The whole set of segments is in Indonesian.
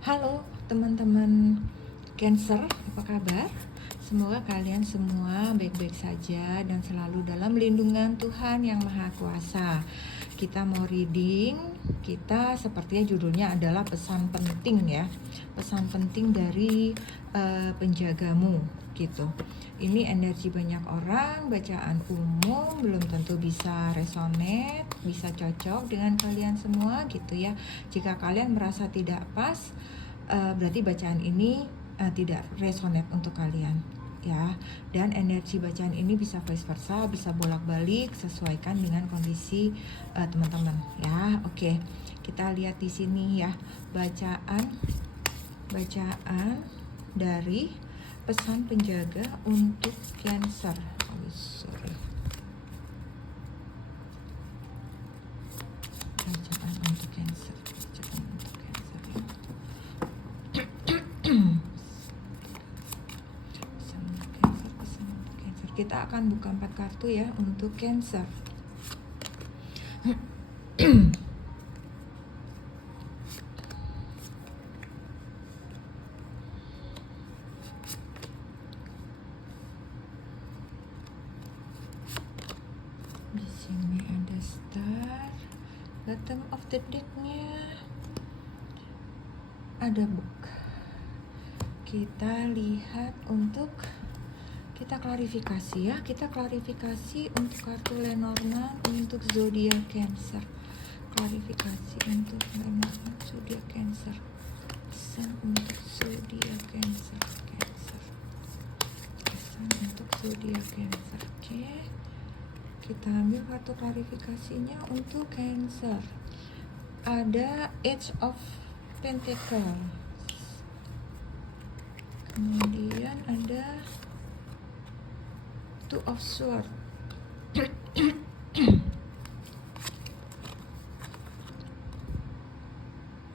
Halo teman-teman Cancer, apa kabar? Semoga kalian semua baik-baik saja dan selalu dalam lindungan Tuhan yang Maha Kuasa. Kita mau reading, kita sepertinya judulnya adalah pesan penting ya. Pesan penting dari penjagamu gitu. Ini energi banyak orang, bacaan umum, belum tentu bisa resonate, bisa cocok dengan kalian semua gitu ya. Jika kalian merasa tidak pas, berarti bacaan ini tidak resonate untuk kalian ya. Dan energi bacaan ini bisa vice versa, bisa bolak-balik, sesuaikan dengan kondisi teman-teman ya. Oke, kita lihat di sini ya, bacaan dari pesan penjaga untuk Cancer. Bacaan untuk Cancer. Kita akan buka 4 kartu ya untuk Cancer. Di sini ada Star, bottom of the deck-nya ada Book. Kita lihat untuk kita klarifikasi ya, kita klarifikasi untuk kartu Lenormand untuk zodiak Cancer. Klarifikasi untuk Lenormand zodiak Cancer. Pesan untuk zodiak Cancer. Pesan untuk zodiak Cancer. Oke. Kita ambil kartu klarifikasinya untuk Cancer. Ada Age of Pentacles. Kemudian ada Two of Swords.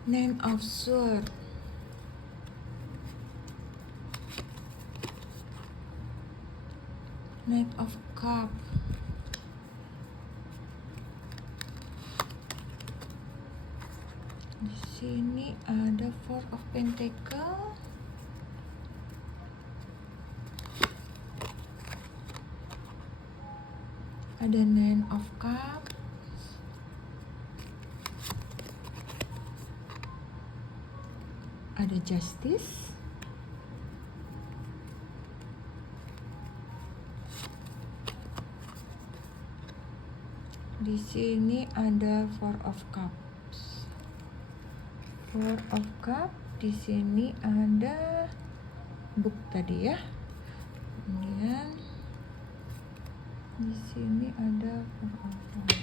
Nine of Swords. Knight of Cup. Di sini ada Four of Pentacles. Ada Nine of Cups. Ada Justice. Di sini ada Four of Cups. Four of Cups. Di sini ada Book tadi ya. Kemudian di sini ada Four of Cups.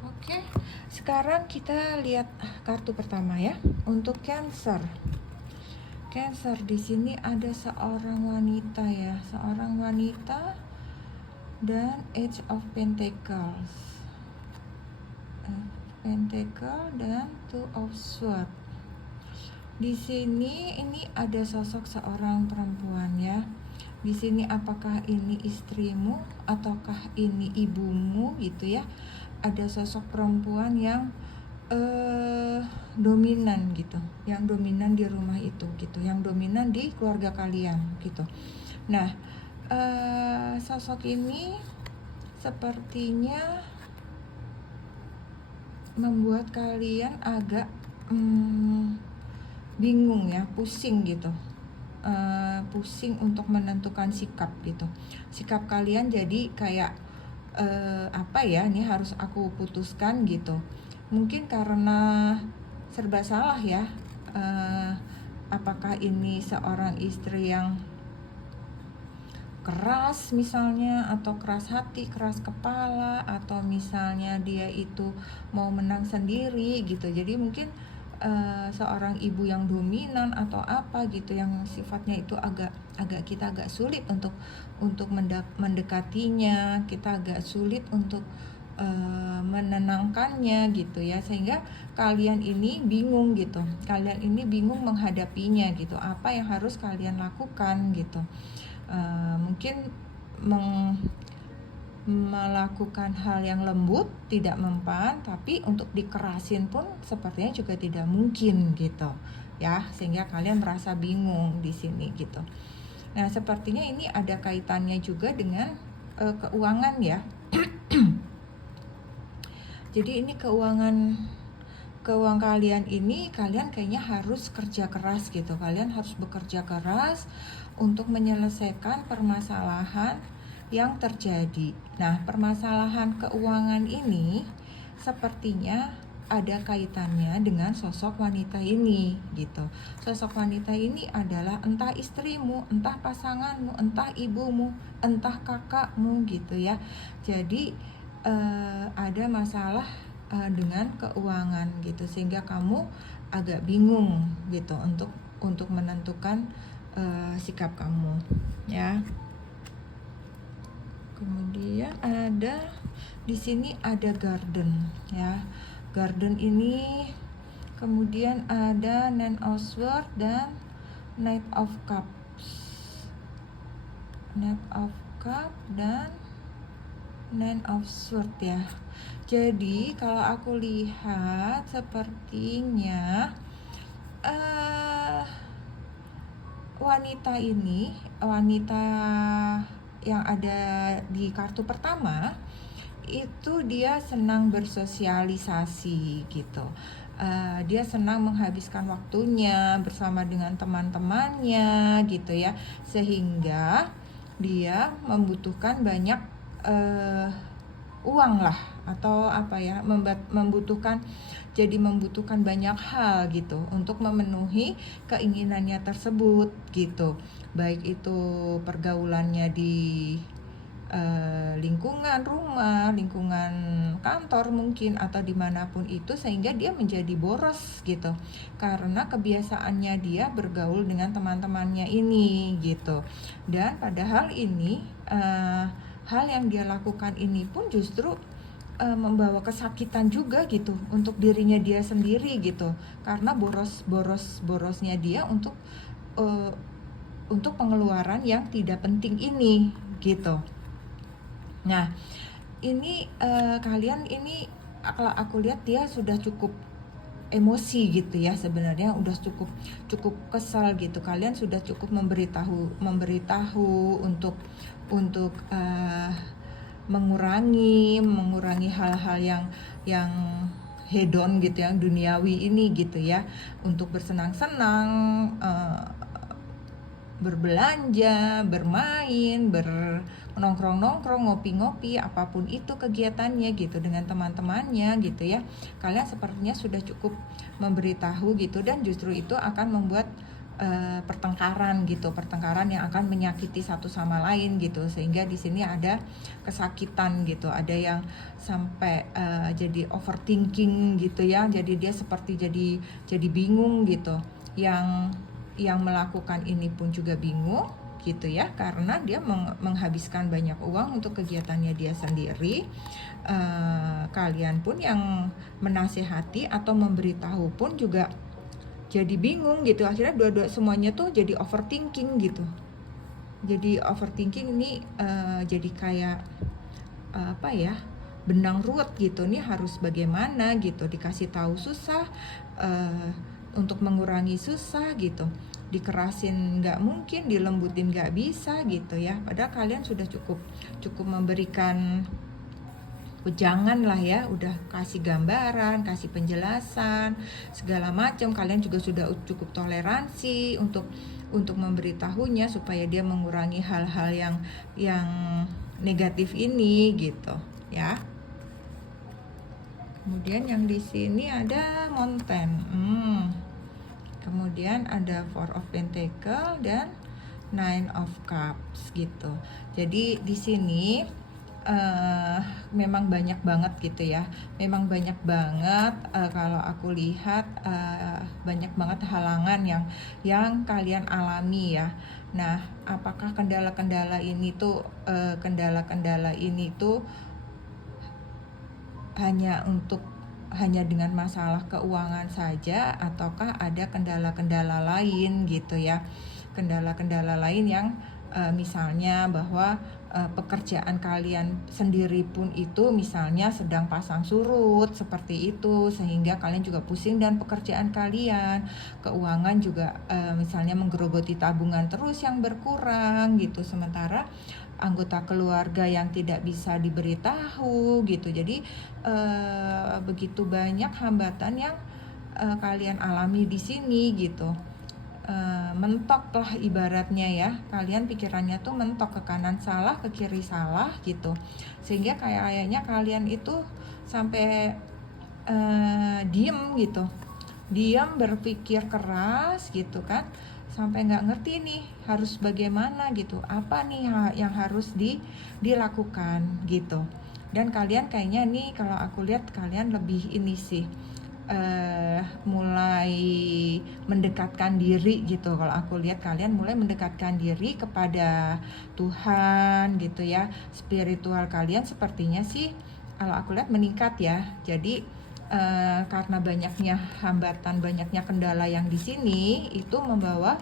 Oke, sekarang kita lihat kartu pertama ya untuk Cancer. Cancer, di sini ada seorang wanita ya, seorang wanita dan Age of Pentacles. Pentacle dan Two of Swords. Di sini ini ada sosok seorang perempuan ya. Di sini apakah ini istrimu ataukah ini ibumu gitu ya. Ada sosok perempuan yang dominan gitu, yang dominan di rumah itu gitu, yang dominan di keluarga kalian gitu. Nah, sosok ini sepertinya membuat kalian agak bingung ya, pusing gitu, pusing untuk menentukan sikap gitu. Sikap kalian jadi kayak apa ya, ini harus aku putuskan gitu. Mungkin karena serba salah ya, apakah ini seorang istri yang keras misalnya, atau keras hati, keras kepala, atau misalnya dia itu mau menang sendiri gitu. Jadi mungkin seorang ibu yang dominan atau apa gitu, yang sifatnya itu kita agak sulit untuk mendekatinya, kita agak sulit untuk menenangkannya gitu ya, sehingga kalian ini bingung gitu, kalian ini bingung menghadapinya gitu, apa yang harus kalian lakukan gitu. Mungkin melakukan hal yang lembut tidak mempan, tapi untuk dikerasin pun sepertinya juga tidak mungkin gitu ya, sehingga kalian merasa bingung di sini gitu. Nah, sepertinya ini ada kaitannya juga dengan keuangan ya. Jadi ini keuangan kalian ini, kalian kayaknya harus kerja keras gitu. Kalian harus bekerja keras untuk menyelesaikan permasalahan yang terjadi. Nah, permasalahan keuangan ini sepertinya ada kaitannya dengan sosok wanita ini gitu. Sosok wanita ini adalah entah istrimu, entah pasanganmu, entah ibumu, entah kakakmu gitu ya. Jadi ada masalah dengan keuangan gitu, sehingga kamu agak bingung gitu untuk menentukan sikap kamu ya. Kemudian ada di sini ada garden ya. Garden ini kemudian ada Nine of Swords dan Knight of Cups. Knight of Cups dan Nine of Swords ya. Jadi kalau aku lihat sepertinya wanita ini, wanita yang ada di kartu pertama itu dia senang bersosialisasi gitu. Dia senang menghabiskan waktunya bersama dengan teman-temannya gitu ya, sehingga dia membutuhkan banyak uang lah, atau apa ya, membutuhkan banyak hal gitu untuk memenuhi keinginannya tersebut gitu, baik itu pergaulannya di lingkungan rumah, lingkungan kantor mungkin, atau dimanapun itu, sehingga dia menjadi boros gitu karena kebiasaannya dia bergaul dengan teman-temannya ini gitu. Dan padahal ini hal yang dia lakukan ini pun justru membawa kesakitan juga gitu untuk dirinya dia sendiri gitu, karena borosnya dia untuk pengeluaran yang tidak penting ini gitu. Nah, ini kalian ini kalau aku lihat dia sudah cukup emosi gitu ya, sebenarnya udah cukup kesal gitu. Kalian sudah cukup memberitahu untuk mengurangi hal-hal yang hedon gitu, yang duniawi ini gitu ya, untuk bersenang-senang, berbelanja, bermain, nongkrong-nongkrong, ngopi-ngopi, apapun itu kegiatannya gitu dengan teman-temannya gitu ya. Kalian sepertinya sudah cukup memberitahu gitu, dan justru itu akan membuat pertengkaran yang akan menyakiti satu sama lain gitu, sehingga di sini ada kesakitan gitu, ada yang sampai jadi overthinking gitu ya, jadi dia seperti jadi bingung gitu, yang melakukan ini pun juga bingung gitu ya, karena dia menghabiskan banyak uang untuk kegiatannya dia sendiri. Kalian pun yang menasehati atau memberitahu pun juga jadi bingung gitu, akhirnya dua-dua semuanya tuh jadi overthinking gitu. Jadi overthinking ini jadi kayak apa ya, benang ruwet gitu, nih harus bagaimana gitu, dikasih tahu susah, untuk mengurangi susah gitu, dikerasin nggak mungkin, dilembutin nggak bisa gitu ya. Padahal kalian sudah cukup memberikan jangan lah ya, udah kasih gambaran, kasih penjelasan segala macam. Kalian juga sudah cukup toleransi untuk memberitahunya supaya dia mengurangi hal-hal yang negatif ini gitu ya. Kemudian yang di sini ada Mountain, kemudian ada Four of Pentacle dan Nine of Cups gitu. Jadi di sini memang banyak banget gitu ya, memang banyak banget kalau aku lihat banyak banget halangan yang kalian alami ya. Nah, apakah kendala-kendala ini tuh hanya dengan masalah keuangan saja, ataukah ada kendala-kendala lain gitu ya, kendala-kendala lain yang misalnya bahwa pekerjaan kalian sendiri pun itu misalnya sedang pasang surut seperti itu, sehingga kalian juga pusing dan pekerjaan kalian, keuangan juga misalnya menggerogoti tabungan terus yang berkurang gitu, sementara anggota keluarga yang tidak bisa diberitahu gitu. Jadi begitu banyak hambatan yang kalian alami di sini gitu. Mentok lah ibaratnya ya, kalian pikirannya tuh mentok, ke kanan salah, ke kiri salah gitu, sehingga kayaknya kalian itu sampai diem gitu, diam berpikir keras gitu kan, sampai nggak ngerti nih harus bagaimana gitu, apa nih yang harus dilakukan gitu. Dan kalian kayaknya nih, kalau aku lihat kalian lebih ini sih, mulai mendekatkan diri gitu. Kalau aku lihat kalian mulai mendekatkan diri kepada Tuhan gitu ya. Spiritual kalian sepertinya sih kalau aku lihat meningkat ya. Jadi karena banyaknya hambatan, banyaknya kendala yang di sini itu membawa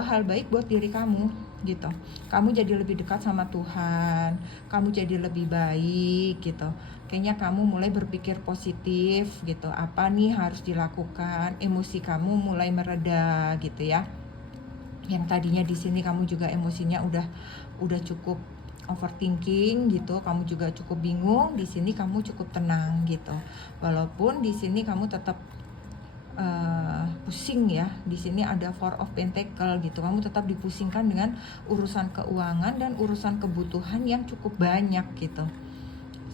hal baik buat diri kamu gitu. Kamu jadi lebih dekat sama Tuhan, kamu jadi lebih baik gitu. Kayaknya kamu mulai berpikir positif gitu. Apa nih harus dilakukan? Emosi kamu mulai mereda gitu ya. Yang tadinya di sini kamu juga emosinya udah cukup overthinking gitu, kamu juga cukup bingung, di sini kamu cukup tenang gitu. Walaupun di sini kamu tetap pusing ya. Di sini ada Four of Pentacle gitu. Kamu tetap dipusingkan dengan urusan keuangan dan urusan kebutuhan yang cukup banyak gitu.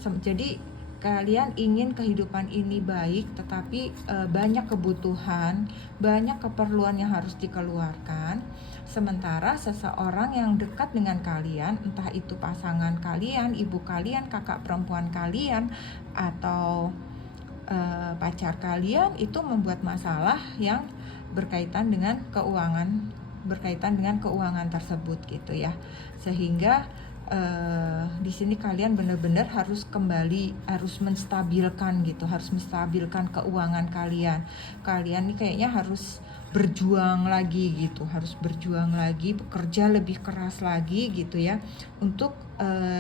Jadi kalian ingin kehidupan ini baik, tetapi banyak kebutuhan, banyak keperluan yang harus dikeluarkan. Sementara seseorang yang dekat dengan kalian, entah itu pasangan kalian, ibu kalian, kakak perempuan kalian, atau pacar kalian, itu membuat masalah yang berkaitan dengan keuangan tersebut gitu ya. Sehingga di sini kalian benar-benar harus menstabilkan gitu, harus menstabilkan keuangan kalian. Kalian nih kayaknya harus berjuang lagi gitu, harus berjuang lagi, bekerja lebih keras lagi gitu ya, untuk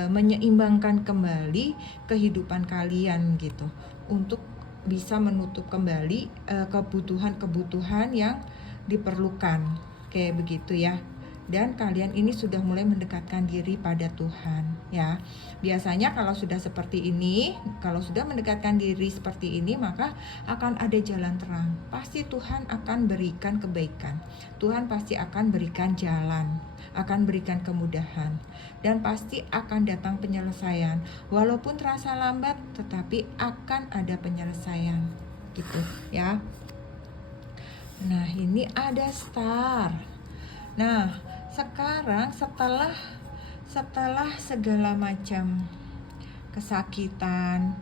menyeimbangkan kembali kehidupan kalian gitu, untuk bisa menutup kembali kebutuhan-kebutuhan yang diperlukan, kayak begitu ya. Dan kalian ini sudah mulai mendekatkan diri pada Tuhan ya. Biasanya kalau sudah seperti ini, kalau sudah mendekatkan diri seperti ini, maka akan ada jalan terang. Pasti Tuhan akan berikan kebaikan, Tuhan pasti akan berikan jalan, akan berikan kemudahan, dan pasti akan datang penyelesaian. Walaupun terasa lambat, tetapi akan ada penyelesaian gitu ya. Nah, ini ada star. Nah, sekarang setelah segala macam kesakitan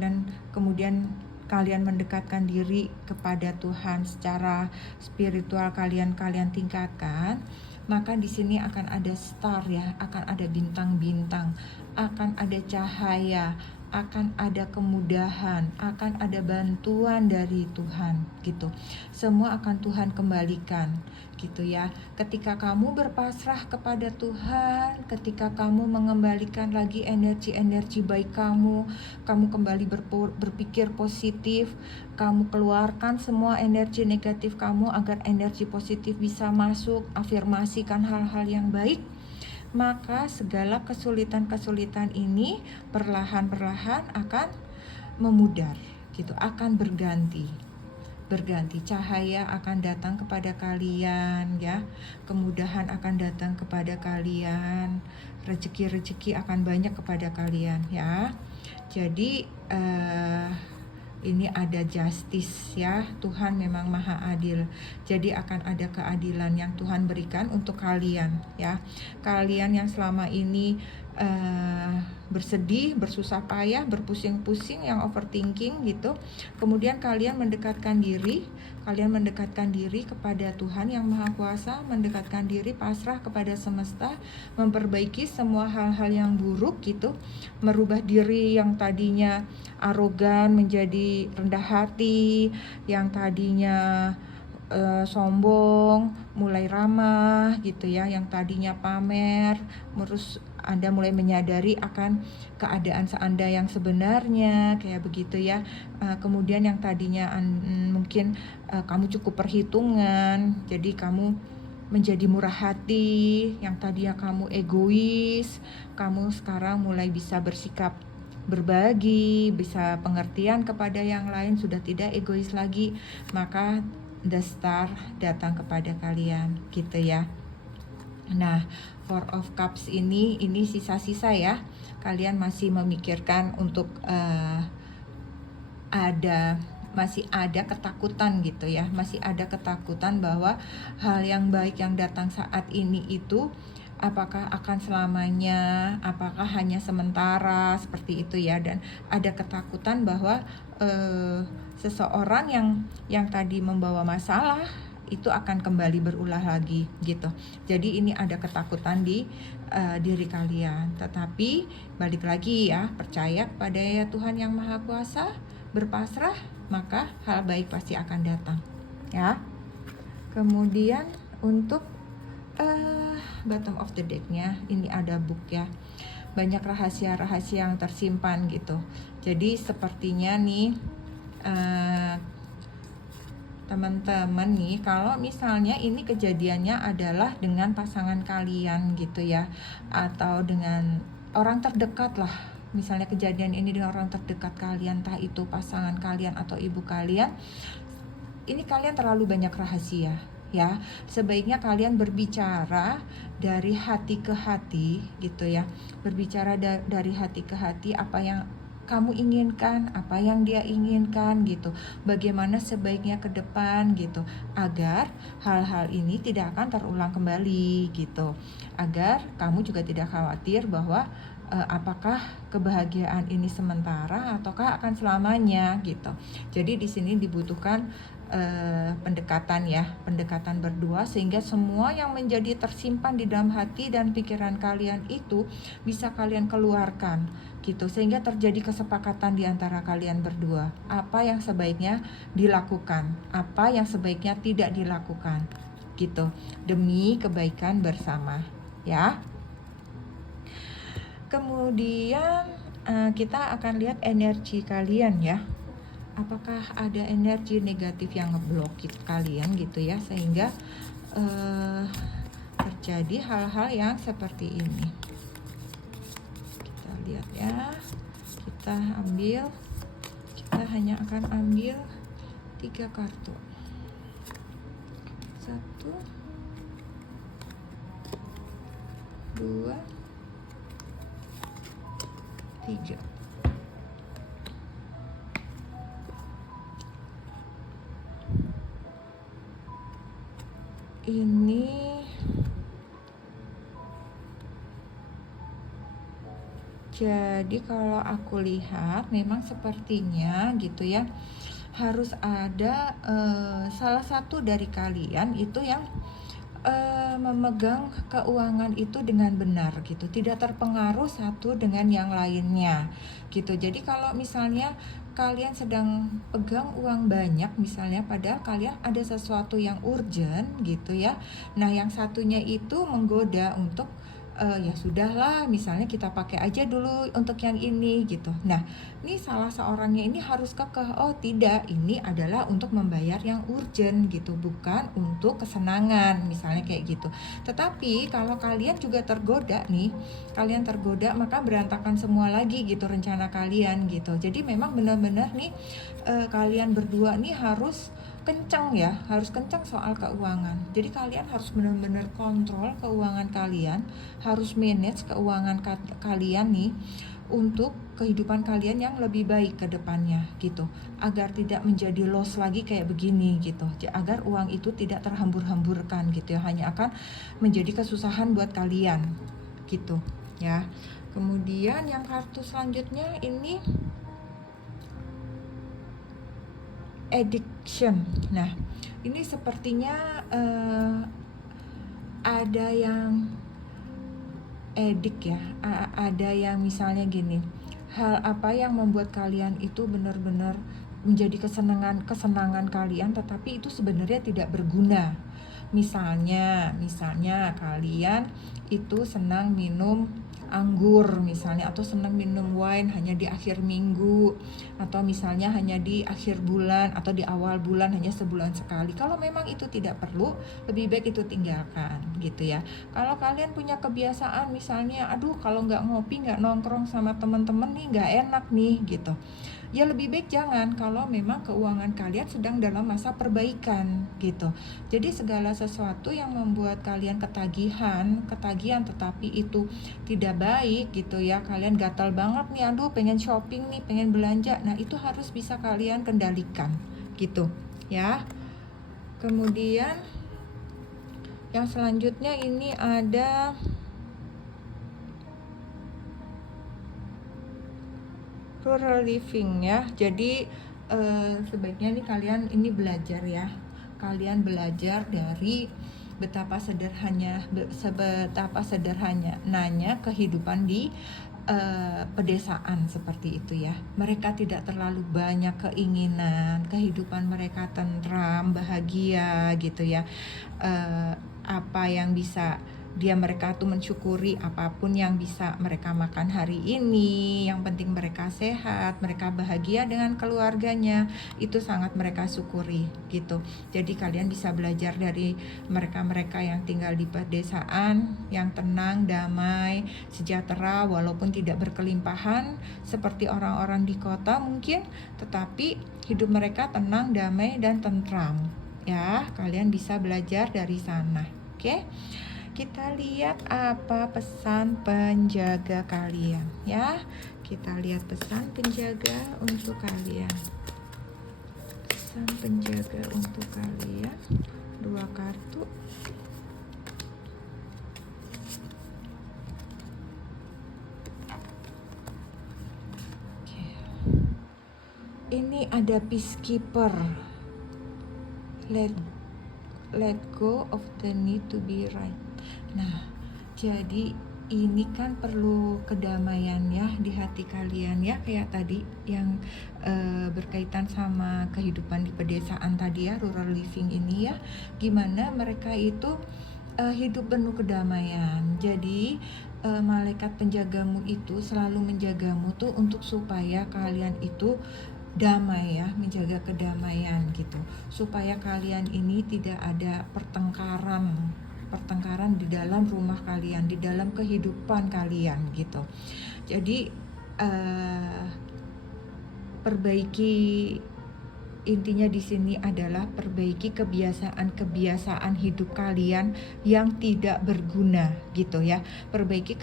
dan kemudian kalian mendekatkan diri kepada Tuhan secara spiritual, kalian tingkatkan, maka di sini akan ada star ya, akan ada bintang-bintang, akan ada cahaya, akan ada kemudahan, akan ada bantuan dari Tuhan gitu. Semua akan Tuhan kembalikan gitu ya. Ketika kamu berpasrah kepada Tuhan, ketika kamu mengembalikan lagi energi baik kamu kembali berpikir positif, kamu keluarkan semua energi negatif kamu agar energi positif bisa masuk, afirmasikan hal-hal yang baik, maka segala kesulitan ini perlahan-perlahan akan memudar gitu, akan berganti. Cahaya akan datang kepada kalian ya, kemudahan akan datang kepada kalian, rezeki akan banyak kepada kalian ya. Jadi ini ada justice ya, Tuhan memang maha adil. Jadi akan ada keadilan yang Tuhan berikan untuk kalian ya. Kalian yang selama ini bersedih, bersusah payah, berpusing-pusing, yang overthinking gitu, kemudian kalian mendekatkan diri kepada Tuhan yang Maha Kuasa, mendekatkan diri, pasrah kepada semesta, memperbaiki semua hal-hal yang buruk gitu, merubah diri yang tadinya arogan menjadi rendah hati, yang tadinya sombong mulai ramah gitu ya, yang tadinya pamer Anda mulai menyadari akan keadaan Anda yang sebenarnya, kayak begitu ya. Kemudian yang tadinya mungkin kamu cukup perhitungan, jadi kamu menjadi murah hati. Yang tadinya kamu egois, kamu sekarang mulai bisa bersikap berbagi, bisa pengertian kepada yang lain, sudah tidak egois lagi. Maka the star datang kepada kalian, gitu ya. Nah, Four of Cups ini sisa-sisa ya. Kalian masih memikirkan untuk masih ada ketakutan gitu ya. Masih ada ketakutan bahwa hal yang baik yang datang saat ini itu apakah akan selamanya, apakah hanya sementara, seperti itu ya. Dan ada ketakutan bahwa seseorang yang tadi membawa masalah itu akan kembali berulah lagi gitu. Jadi ini ada ketakutan di diri kalian. Tetapi balik lagi ya, percaya kepada ya Tuhan yang Maha Kuasa, berpasrah, maka hal baik pasti akan datang ya. Kemudian untuk bottom of the deck-nya ini ada book ya. Banyak rahasia-rahasia yang tersimpan gitu. Jadi sepertinya nih teman-teman nih, kalau misalnya ini kejadiannya adalah dengan pasangan kalian gitu ya, atau dengan orang terdekat lah. Misalnya kejadian ini dengan orang terdekat kalian, entah itu pasangan kalian atau ibu kalian, ini kalian terlalu banyak rahasia ya. Sebaiknya kalian berbicara dari hati ke hati gitu ya. Berbicara dari hati ke hati, apa yang kamu inginkan, apa yang dia inginkan gitu. Bagaimana sebaiknya ke depan gitu, agar hal-hal ini tidak akan terulang kembali gitu. Agar kamu juga tidak khawatir bahwa apakah kebahagiaan ini sementara ataukah akan selamanya gitu. Jadi di sini dibutuhkan pendekatan ya, pendekatan berdua, sehingga semua yang menjadi tersimpan di dalam hati dan pikiran kalian itu bisa kalian keluarkan gitu, sehingga terjadi kesepakatan di antara kalian berdua. Apa yang sebaiknya dilakukan, apa yang sebaiknya tidak dilakukan gitu, demi kebaikan bersama ya. Kemudian kita akan lihat energi kalian ya. Apakah ada energi negatif yang ngeblokir kalian gitu ya, sehingga terjadi hal-hal yang seperti ini. Kita lihat ya. Kita hanya akan ambil 3 kartu. 1, 2, 3. Ini jadi kalau aku lihat memang sepertinya gitu ya, harus ada salah satu dari kalian itu yang memegang keuangan itu dengan benar gitu, tidak terpengaruh satu dengan yang lainnya gitu. Jadi kalau misalnya kalian sedang pegang uang banyak misalnya, padahal kalian ada sesuatu yang urgent gitu ya, nah yang satunya itu menggoda untuk ya sudahlah, misalnya kita pakai aja dulu untuk yang ini gitu. Nah, ini salah seorangnya ini harus kekeh, oh tidak, ini adalah untuk membayar yang urgent gitu, bukan untuk kesenangan misalnya kayak gitu. Tetapi kalau kalian juga tergoda nih, maka berantakan semua lagi gitu rencana kalian gitu. Jadi memang benar-benar nih kalian berdua nih harus kencang ya, harus kencang soal keuangan. Jadi kalian harus benar-benar kontrol keuangan kalian, harus manage keuangan kalian nih untuk kehidupan kalian yang lebih baik ke depannya gitu, agar tidak menjadi loss lagi kayak begini gitu, agar uang itu tidak terhambur-hamburkan gitu ya, hanya akan menjadi kesusahan buat kalian gitu ya. Kemudian yang kartu selanjutnya ini addiction. Nah, ini sepertinya ada yang addict ya. Ada yang misalnya gini, hal apa yang membuat kalian itu benar-benar menjadi kesenangan kalian, tetapi itu sebenarnya tidak berguna. Misalnya kalian itu senang minum anggur misalnya, atau senang minum wine hanya di akhir minggu, atau misalnya hanya di akhir bulan atau di awal bulan hanya sebulan sekali. Kalau memang itu tidak perlu, lebih baik itu tinggalkan gitu ya. Kalau kalian punya kebiasaan misalnya, aduh kalau nggak ngopi, nggak nongkrong sama teman-teman nih nggak enak nih gitu, ya lebih baik jangan kalau memang keuangan kalian sedang dalam masa perbaikan gitu. Jadi segala sesuatu yang membuat kalian ketagihan tetapi itu tidak baik gitu ya, kalian gatal banget nih, aduh pengen shopping nih, pengen belanja, nah itu harus bisa kalian kendalikan gitu ya. Kemudian yang selanjutnya ini ada rural living ya. Jadi sebaiknya nih kalian ini belajar ya. Kalian belajar dari betapa sederhananya kehidupan di pedesaan seperti itu ya. Mereka tidak terlalu banyak keinginan, kehidupan mereka tentram, bahagia gitu ya. Apa yang bisa mereka tuh mensyukuri apapun yang bisa mereka makan hari ini, yang penting mereka sehat, mereka bahagia dengan keluarganya, itu sangat mereka syukuri gitu. Jadi kalian bisa belajar dari mereka-mereka yang tinggal di pedesaan, yang tenang, damai, sejahtera, walaupun tidak berkelimpahan seperti orang-orang di kota mungkin, tetapi hidup mereka tenang, damai, dan tentram ya. Kalian bisa belajar dari sana. Oke? Kita lihat apa pesan penjaga kalian ya. Kita lihat pesan penjaga untuk kalian. Pesan penjaga untuk kalian. 2 kartu. Oke. Ini ada peacekeeper. Let go of the need to be right. Nah, jadi ini kan perlu kedamaian ya di hati kalian ya, kayak tadi yang berkaitan sama kehidupan di pedesaan tadi ya, rural living ini ya. Gimana mereka itu hidup penuh kedamaian. Jadi malaikat penjagamu itu selalu menjagamu tuh untuk supaya kalian itu damai ya, menjaga kedamaian gitu, supaya kalian ini tidak ada pertengkaran di dalam rumah kalian, di dalam kehidupan kalian gitu. Jadi perbaiki, intinya di sini adalah perbaiki kebiasaan hidup kalian yang tidak berguna gitu ya. Perbaiki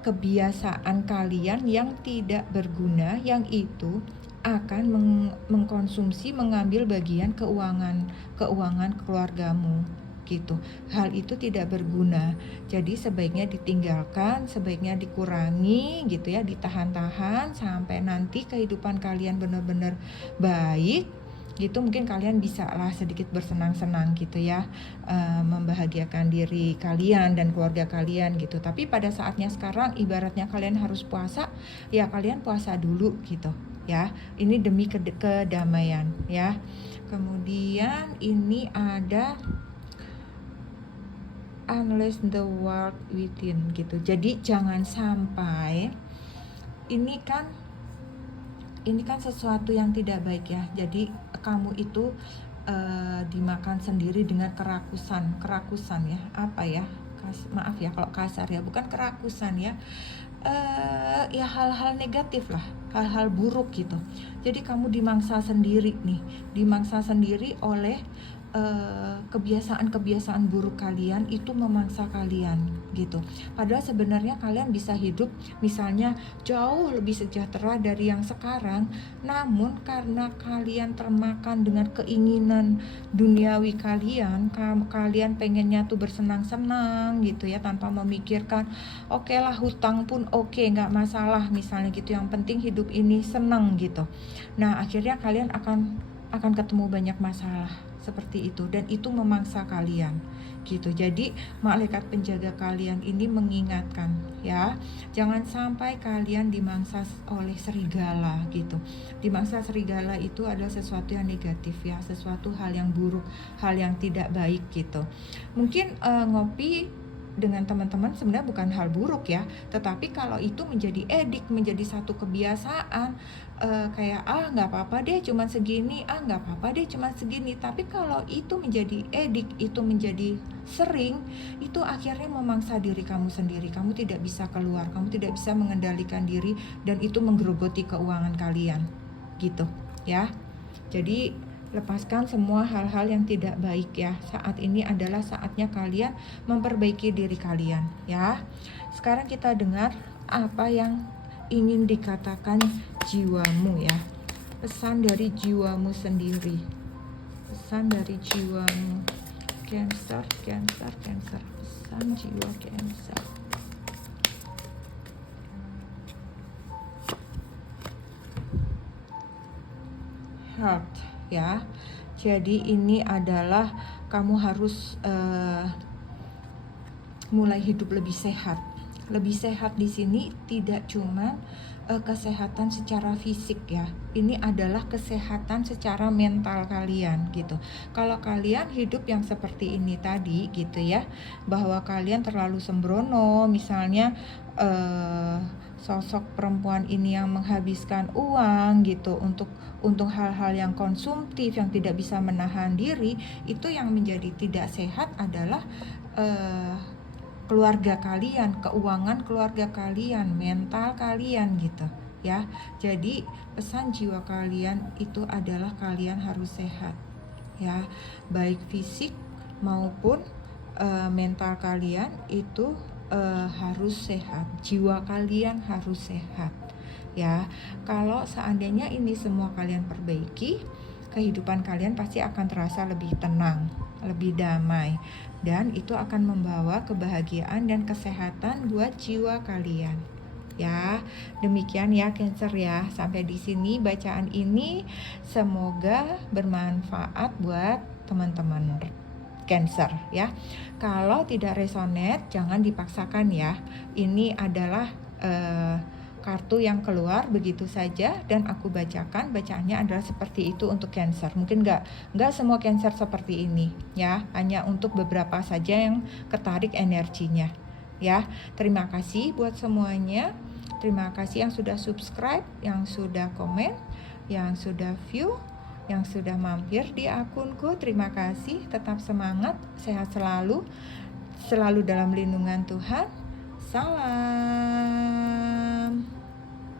kebiasaan kalian yang tidak berguna, yang itu akan mengkonsumsi, mengambil bagian keuangan keluargamu gitu. Hal itu tidak berguna. Jadi sebaiknya ditinggalkan, sebaiknya dikurangi gitu ya, ditahan-tahan sampai nanti kehidupan kalian benar-benar baik gitu. Mungkin kalian bisa lah sedikit bersenang-senang gitu ya, membahagiakan diri kalian dan keluarga kalian gitu. Tapi pada saatnya sekarang ibaratnya kalian harus puasa, ya kalian puasa dulu gitu ya. Ini demi kedamaian ya. Kemudian ini ada unless the world within gitu. Jadi jangan sampai ini kan sesuatu yang tidak baik ya. Jadi kamu itu dimakan sendiri dengan kerakusan ya, apa ya, maaf ya kalau kasar ya, bukan kerakusan ya, ya hal-hal negatif lah, hal-hal buruk gitu. Jadi kamu dimangsa sendiri oleh kebiasaan buruk kalian, itu memangsa kalian gitu. Padahal sebenarnya kalian bisa hidup misalnya jauh lebih sejahtera dari yang sekarang, namun karena kalian termakan dengan keinginan duniawi kalian pengennya tuh bersenang-senang gitu ya, tanpa memikirkan oke lah hutang pun oke, nggak masalah misalnya gitu, yang penting hidup ini senang gitu. Nah akhirnya kalian akan ketemu banyak masalah seperti itu, dan itu memangsa kalian gitu. Jadi malaikat penjaga kalian ini mengingatkan ya, jangan sampai kalian dimangsa oleh serigala gitu. Dimangsa serigala itu adalah sesuatu yang negatif ya, sesuatu hal yang buruk, hal yang tidak baik gitu. Mungkin ngopi dengan teman-teman sebenarnya bukan hal buruk ya, tetapi kalau itu menjadi edik, menjadi satu kebiasaan, kayak nggak apa-apa deh cuman segini, nggak apa-apa deh cuman segini. Tapi kalau itu menjadi edik, itu menjadi sering, itu akhirnya memangsa diri kamu sendiri. Kamu tidak bisa keluar, kamu tidak bisa mengendalikan diri, dan itu menggerogoti keuangan kalian gitu ya. Jadi lepaskan semua hal-hal yang tidak baik ya. Saat ini adalah saatnya kalian memperbaiki diri kalian ya. Sekarang kita dengar apa yang ingin dikatakan jiwamu ya. Pesan dari jiwamu sendiri. Pesan dari jiwamu. Cancer. Pesan jiwa Cancer. Heart ya. Jadi ini adalah kamu harus mulai hidup lebih sehat. Lebih sehat di sini tidak cuma kesehatan secara fisik ya. Ini adalah kesehatan secara mental kalian gitu. Kalau kalian hidup yang seperti ini tadi gitu ya, bahwa kalian terlalu sembrono, misalnya sosok perempuan ini yang menghabiskan uang gitu untuk hal-hal yang konsumtif, yang tidak bisa menahan diri, itu yang menjadi tidak sehat adalah keluarga kalian, keuangan keluarga kalian, mental kalian gitu ya. Jadi pesan jiwa kalian itu adalah kalian harus sehat ya, baik fisik maupun mental kalian itu harus sehat, jiwa kalian harus sehat ya. Kalau seandainya ini semua kalian perbaiki, kehidupan kalian pasti akan terasa lebih tenang, lebih damai, dan itu akan membawa kebahagiaan dan kesehatan buat jiwa kalian ya. Demikian ya Cancer ya. Sampai di sini bacaan ini, semoga bermanfaat buat teman-teman Cancer ya. Kalau tidak resonate jangan dipaksakan ya. Ini adalah kartu yang keluar begitu saja dan aku bacakan. Bacaannya adalah seperti itu untuk Cancer. Mungkin nggak semua Cancer seperti ini ya, hanya untuk beberapa saja yang ketarik energinya ya. Terima kasih buat semuanya. Terima kasih yang sudah subscribe, yang sudah komen, yang sudah view, yang sudah mampir di akunku. Terima kasih. Tetap semangat, sehat selalu dalam lindungan Tuhan. Salam.